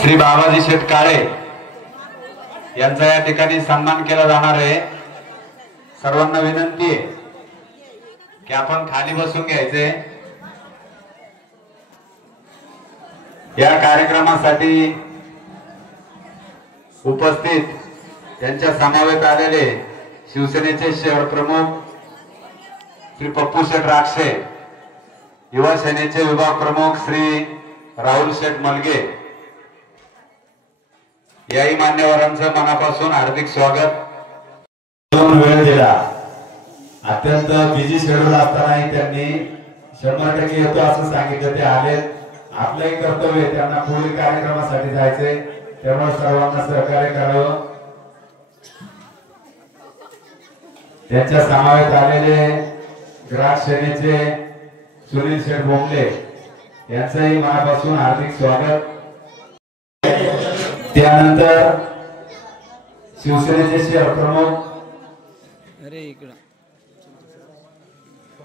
श्री बाबाजी शेठ काळे यांचा या ठिकाणी सन्मान केला जाणार आहे। सर्वांना विनंती आहे की आपण खाली बसून घ्यायचे। या कार्यक्रमासाठी उपस्थित त्यांच्या समवेत आलेले शिवसेनेचे शहर प्रमुख श्री पप्पू शेठ राक्षे, युवा सेनेचे विभाग प्रमुख श्री राहुल शेठ मलगे, याही मान्यवरांचं मनापासून हार्दिक स्वागत। वेळ दिला, अत्यंत बिझी शेड्यूल असतानाही त्यांनी 100% येतो असं सांगितलं। ते आले, आपलंही कर्तव्य आहे त्यांना पुढील कार्यक्रमासाठी जायचे, त्यामुळे सर्वांना सहकार्य करावं। त्यांच्या समावेत आलेले ग्राहक सेनेचे सुनील शेठ बोंबले यांचंही मनापासून हार्दिक स्वागत। त्यानंतर शिवसेनेचे शहर प्रमुख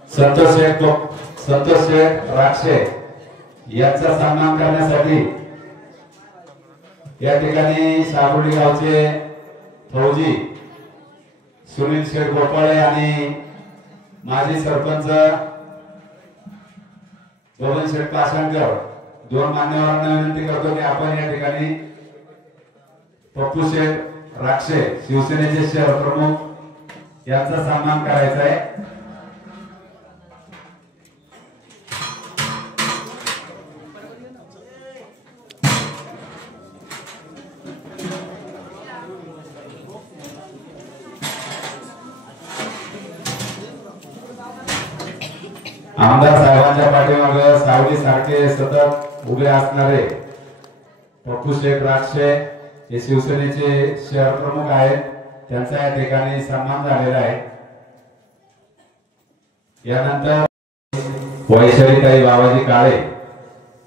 संतोष शेठ राक्षे यांचा सन्मान करण्यासाठी या ठिकाणी साबुर्डी गावचे फौजी सुनील शेठ गोपाळे आणि माजी सरपंच बबन शेठ पाषाणकर दोन मान्यवरांना विनंती करतो की आपण या ठिकाणी पप्पू शेठ राक्षे शिवसेनेचे शहर प्रमुख यांचा सन्मान करायचा आहे। आमदार साहेबांच्या पाठीमागे सावली सारखे सतत उभे असणारे पप्पू शेठ राक्षे हे शिवसेनेचे शहर प्रमुख आहेत, त्यांचा या ठिकाणी सन्मान झालेला आहे। यानंतर वैशालीताई बाबाजी काळे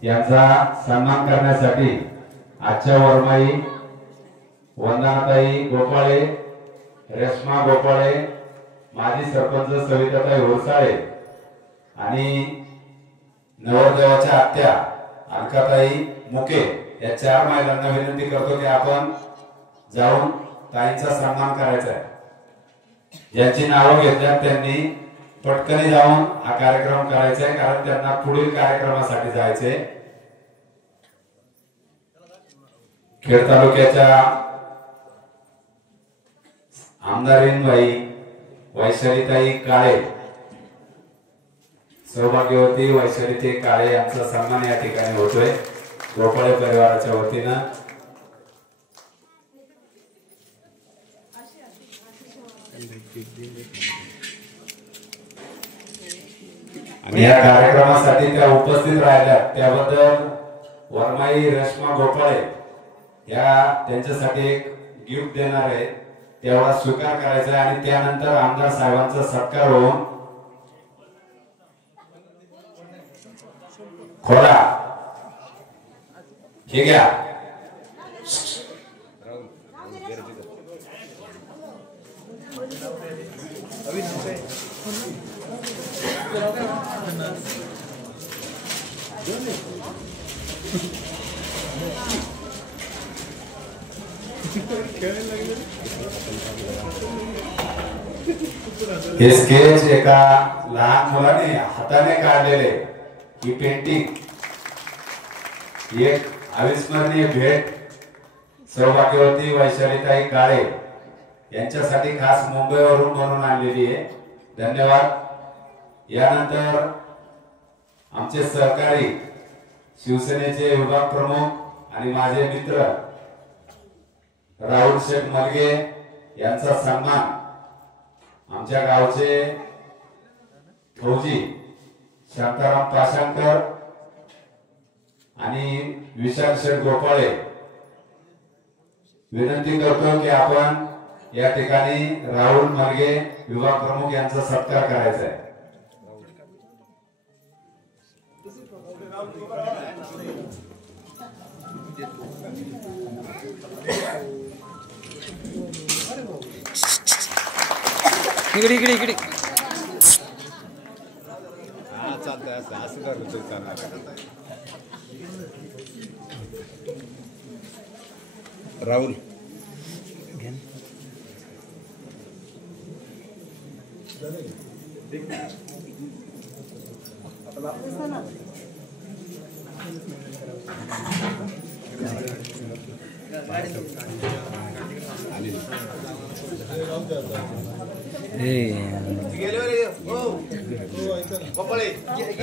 यांचा सन्मान करण्यासाठी आजच्या वरमाई वंदनाताई गोपाळे, रेश्मा गोपाळे, माजी सरपंच सविताताई होरसाळे आणि नवरदेवाच्या आत्या अलकाताई मुके या 4 महिलांना विनंती करतो की आपण जाऊन ताईंचा सन्मान करायचा आहे। ज्यांची नावं घेतल्यात त्यांनी पटकन जाऊन हा कार्यक्रम करायचा आहे, कारण त्यांना पुढील कार्यक्रमासाठी जायचे। खेड तालुक्याच्या आमदारीनबाई वैशालीताई काळे, सौभाग्यवती वैशालीताई काळे यांचा सन्मान या ठिकाणी होतोय गोपाळे परिवाराच्या वतीनं। आणि या कार्यक्रमासाठी त्या उपस्थित राहिल्या त्याबद्दल वरमाई रेश्मा गोपाळे या त्यांच्यासाठी एक गिफ्ट देणार आहे, तेवढा स्वीकार करायचा आहे। आणि त्यानंतर आमदार साहेबांचा सत्कार होऊन खोडा हे घ्या। हे स्केच एका लहान मुलाने हाताने काढलेले ही पेंटिंग एक अविस्मरणीय भेट सौभाग्यवती वैशालीताई काळे यांच्यासाठी खास मुंबईवरून बनवून आणलेली आहे। धन्यवाद। यानंतर आमचे सहकारी शिवसेनेचे विभाग प्रमुख आणि माझे मित्र राहुल शेठ मलगे यांचा सन्मान आमच्या गावचे फौजी शांताराम पाषाणकर आणि विशाल शेठ गोपाळे विनंती करतो की आपण या ठिकाणी राहुल मलगे विभाग प्रमुख यांचा सत्कार करायचा आहे। इकडे इकडे इकडे चालतंय असं असं राहुल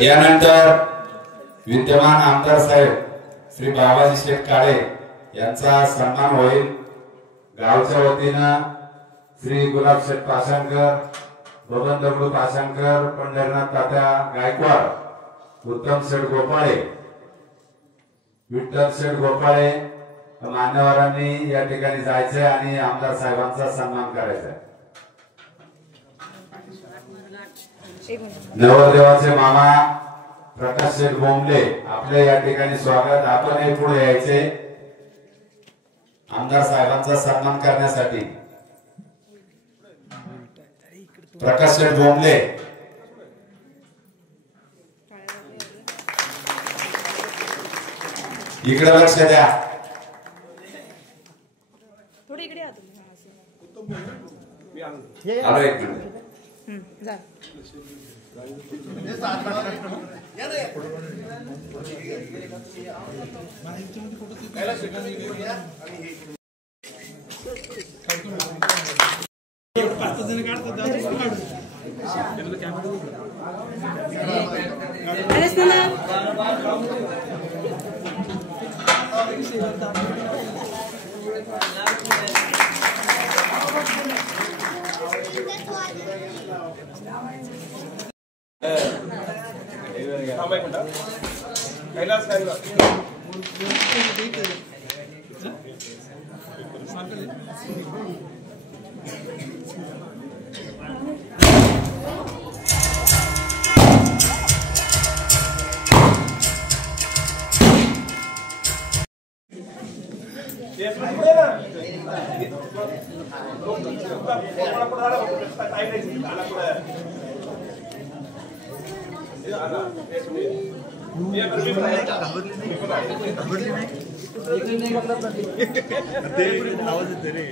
यानंतर विद्यमान आमदार साहेब श्री बाबाजी शेठ काळे यांचा सन्मान होईल। गावच्या वतीनं श्री गुलाब शेठ पाषाणकर, बबन दगडू पाषाणकर, पंढरीनाथ तात्या गायकवाड, उत्तम शेठ गोपाळे, विठ्ठल शेठ गोपाळे मान्यवरांनी या ठिकाणी जायचंय आणि आमदार साहेबांचा सन्मान करायचा आहे। नवरदेवाचे मामा प्रकाश शेठ बोंबले आपले या ठिकाणी स्वागत। आपण पुढे यायचे आमदार साहेबांचा सन्मान करण्यासाठी। प्रकाश शेठ बोंबले इकडे लक्ष द्या। थोडी इकडे आलो एक मिनिट। जा कैलास आवाज येते रे